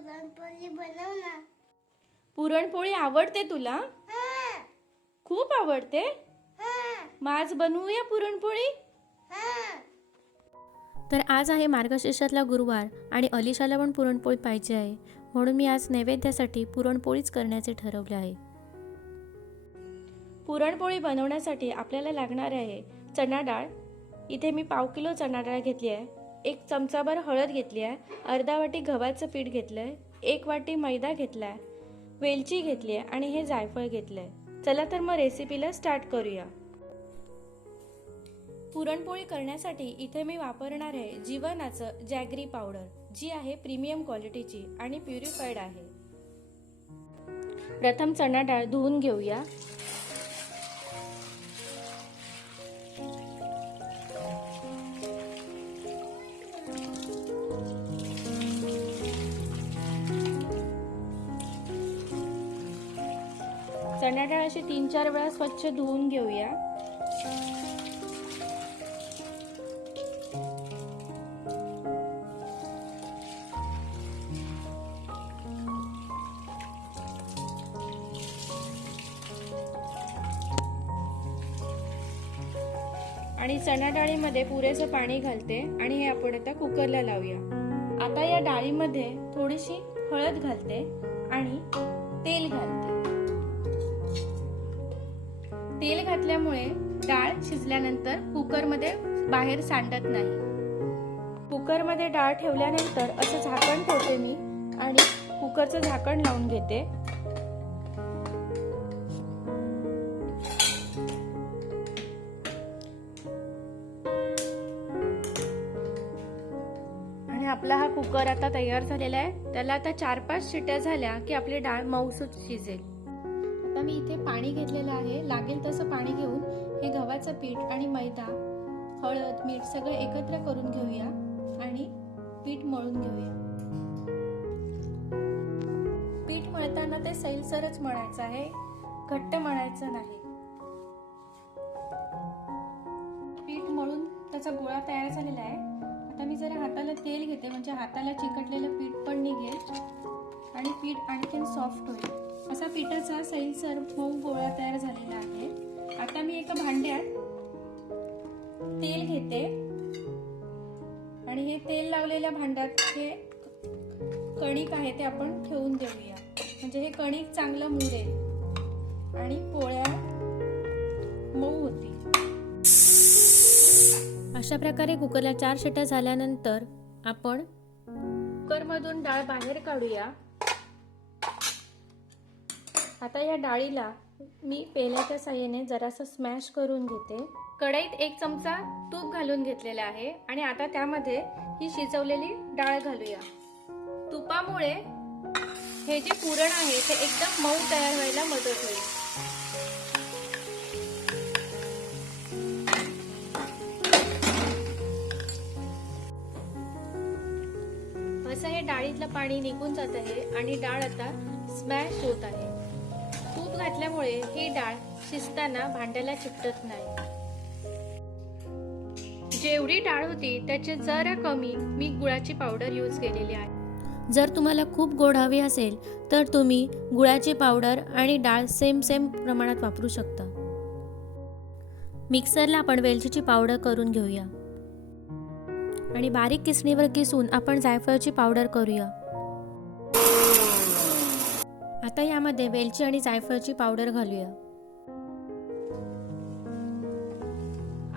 पुरणपोळी बनव ना. पुरणपोळी आवडते तुला? हा, खूप आवडते? हा, मग आज बनवूया पुरणपोळी? हा. तर आज आहे मार्गशीर्षातला गुरुवार आणि अलिशाला पण पुरणपोळी पाहिजे आहे, म्हणून मी आज नैवेद्यासाठी पुरणपोळीच करण्याचे ठरवले आहे. पुरणपोळी बनवण्यासाठी आपल्याला लागणार आहे चणा डाळ. इथे मी 1/2 किलो चणा डाळ घेतली आहे. 1 चमचाभर हळद घेतली आहे. अर्धा वाटी गव्हाचं पीठ घेतलं आहे. 1 वाटी मैदा घेतला आहे. वेलची घेतली आहे आणि हे जायफळ घेतलं आहे. चला तर मग रेसिपीला स्टार्ट करूया. पुरणपोळी करण्यासाठी इथे मी वापरणार आहे जीवनाचं जॅगरी पावडर, जी आहे प्रीमियम क्वालिटीची आणि प्युरिफाईड आहे. प्रथम चणा डाळ धुवून घेऊया. चणा डाळ अशी 3-4 वेळा स्वच्छ धुवून घेऊया. आणि चणा डाळीमध्ये पुरेसं पाणी घालते आणि हे आपण आता कुकरला लावूया. आता या डाळीमध्ये थोडीशी हळद घालते आणि तेल घालते. तेल घातल्यामुळे डाळ शिजल्यानंतर कुकरमध्ये बाहेर सांडत नाही. कुकरमध्ये डाळ ठेवल्यानंतर असं झाकण ठेवते मी आणि कुकरचं झाकण लावून घेते. आणि आपला हा कुकर आता तयार झालेला आहे. त्याला आता 4-5 शिट्या झाल्या की आपली डाळ मऊसूत शिजेल. आता मी इथे पाणी घेतलेलं आहे. लागेल तसं पाणी घेऊन हे गव्हाचं पीठ आणि मैदा, हळद, मीठ सगळं एकत्र करून घेऊया आणि पीठ मळून घेऊया. पीठ मळताना ते सैलसरच मळायचं आहे, घट्ट मळायचं नाही. पीठ मळून त्याचा गोळा तयार झालेला आहे. आता मी जरा हाताला तेल घेते, म्हणजे हाताला चिकटलेलं पीठ पण निघेल आणि पीठ आणखीन सॉफ्ट होईल. असा पिठाचा सैलसर मऊ गोळा तयार झालेला आहे. आता मी एका भांड्यात तेल घेते आणि हे तेल लावलेल्या भांड्यात हे कणिक आहे ते आपण ठेवून देऊया, म्हणजे हे कणिक चांगलं मुरेल आणि पोळ्या मऊ होतील. अशा प्रकारे कुकरला 4 शिट्या झाल्यानंतर आपण कुकरमधून डाळ बाहेर काढूया. आता या डाळीला मी पेल्याच्या साहाय्याने जरासं स्मॅश करून घेते. कढईत 1 चमचा तूप घालून घेतलेला आहे आणि आता त्यामध्ये ही शिजवलेली डाळ घालूया. तुपामुळे हे जे पुरण आहे ते एकदम मऊ तयार व्हायला मदत होईल. असं हे डाळीतलं पाणी निघून जात आहे आणि डाळ आता स्मॅश होत आहे. तूप घातल्यामुळे ही डाळ शिजताना भांड्याला चिकटत नाही. जेवढी डाळ होती त्याचे जरा कमी मी गुळाची पावडर यूज केलेली आहे. जर तुम्हाला खूप गोड हवी असेल तर तुम्ही गुळाची पावडर आणि डाळ सेम प्रमाणात वापरू शकता. मिक्सरला आपण वेलचीची पावडर करून घेऊया आणि बारीक किसणीवर किसून आपण जायफळची पावडर करूया. आता यामध्ये वेलची आणि जायफळची पावडर घालूया.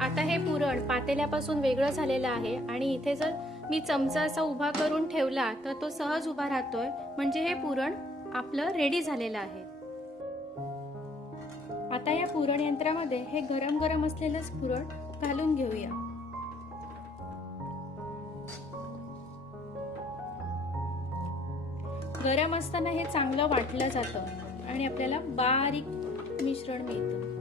आता हे पुरण पातेल्यापासून वेगळं झालेलं आहे आणि इथे जर मी चमचा असा उभा करून ठेवला तर तो सहज उभा राहतोय, म्हणजे हे पुरण आपलं रेडी झालेलं आहे. आता या पुरण यंत्रामध्ये हे गरम असलेलंच पुरण घालून घेऊया. गरम असताना हे चांगलं वाटलं जातं आणि आपल्याला बारीक मिश्रण मिळतं.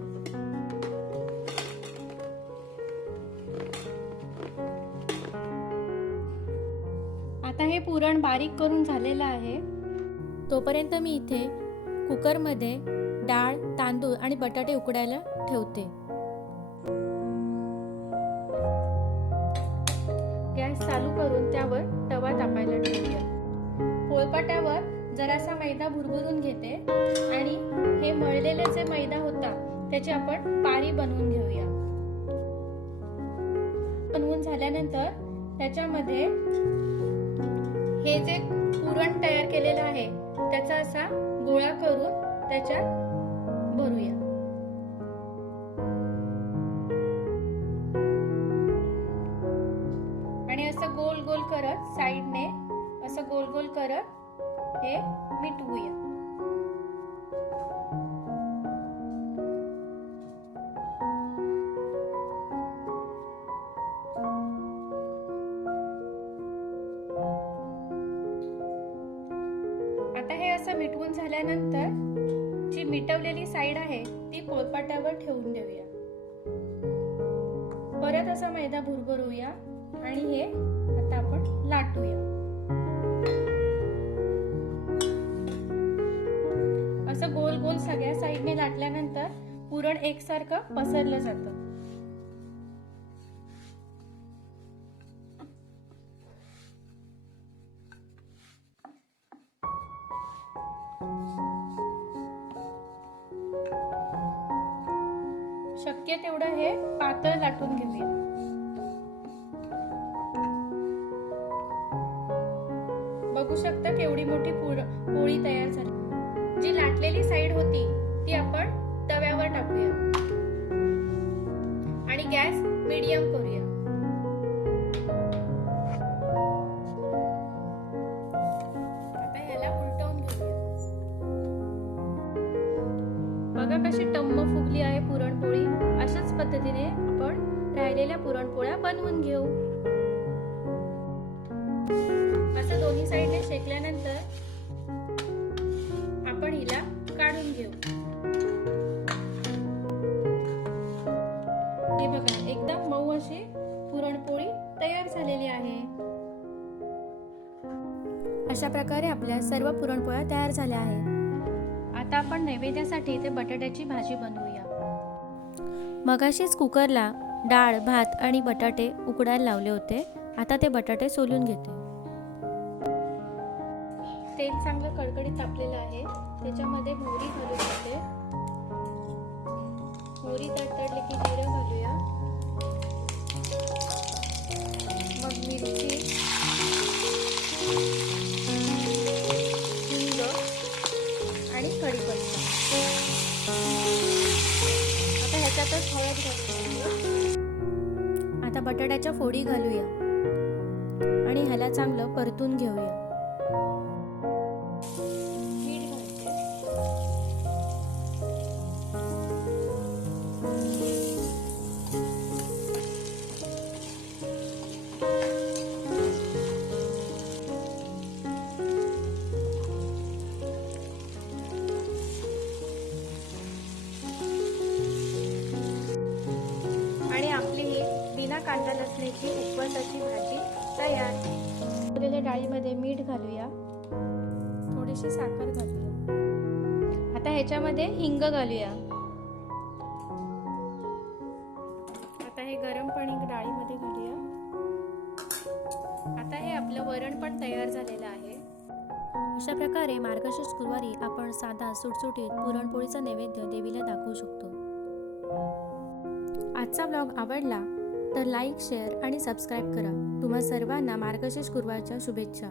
आता हे पुरण बारीक करून झालेलं आहे. तोपर्यंत मी इथे कुकरमध्ये डाळ, तांदूळ आणि बटाटे उकडायला ठेवते. गॅस चालू करून त्यावर तवा तापायला ठेवूया. पोळपाट पोळपाटावर जरासा मैदा भुरभुरून घेते आणि हे मळलेले जे मैदा होता त्याची आपण पारी बनवून घेऊया. बनवून झाल्यानंतर त्याच्यामध्ये हे जे पुरण तयार केलेलं आहे त्याचा असा गोळा करून त्याच्यात भरूया. आणि असं गोल गोल करत साइडने असं गोल गोल करत हे मिटवूया. आता हे असं मिटवून झाल्यानंतर जी मिटवलेली साइड आहे ती पोळपाटावर ठेवून देऊया. परत असा मैदा भुरभरूया आणि हे आता आपण लाटूया. असं गोल गोल सगळ्या साइडने लाटल्यानंतर पुरण एकसारखं पसरलं जातं. शक्य तेवढं हे पातळ लाटून घेऊया. बघू शकता केवढी मोठी पोळी तयार झाली. जी लाटलेली साइड होती ती आपण तव्यावर टाकूया आणि गॅस मीडियम करूया. आता याला उलटवून घेऊया. बघा कशी टम्म फुगली आहे पुरणपोळी. अशाच पद्धतीने आपण राहिलेल्या पुरणपोळ्या बनवून घेऊ. असं दोन्ही साइडने शेकल्यानंतर आपण हिला काढून घेऊ. हे बघा एकदम मऊ अशी पुरणपोळी तयार झालेली आहे. अशा प्रकारे आपल्या सर्व पुरणपोळ्या तयार झाल्या आहेत. आता आपण नैवेद्यासाठी इथे बटाट्याची भाजी बनवूया. मगाशीच कुकरला डाळ, भात आणि बटाटे उकडायला लावले होते. आता ते बटाटे सोलून घेते. तेल चांगलं कडकडीत तापलेलं आहे. त्याच्यामध्ये मोहरी घालून घेते. मोहरी तडतडली की जिरं घालूया. मग मिरची, हिंग आणि कढीपत्ता. आता ह्याच्यातच हळद घालूया. आता बटाट्याच्या फोडी घालूया आणि ह्याला चांगलं परतून घेऊया. मीठ घालते. आणि आपली ही बिना कांदा लसण्याची उपवासाची भाजी तयार. ठेवलेल्या डाळीमध्ये मीठ घालूया. थोडीशी साखर घालूया. आता ह्याच्यामध्ये हिंग घालूया. आता हे गरम पाणी डाळीमध्ये घालूया. आता हे आपलं वरण पण तयार झालेलं आहे. अशा प्रकारे मार्गशीर्ष गुरुवारी आपण साधा सुटसुटीत पुरणपोळीचा नैवेद्य देवीला दाखवू शकतो. आजचा ब्लॉग आवडला तर लाईक, शेअर आणि सबस्क्राईब करा. तुम्हा सर्वांना मार्गशीर्ष गुरुवारच्या शुभेच्छा.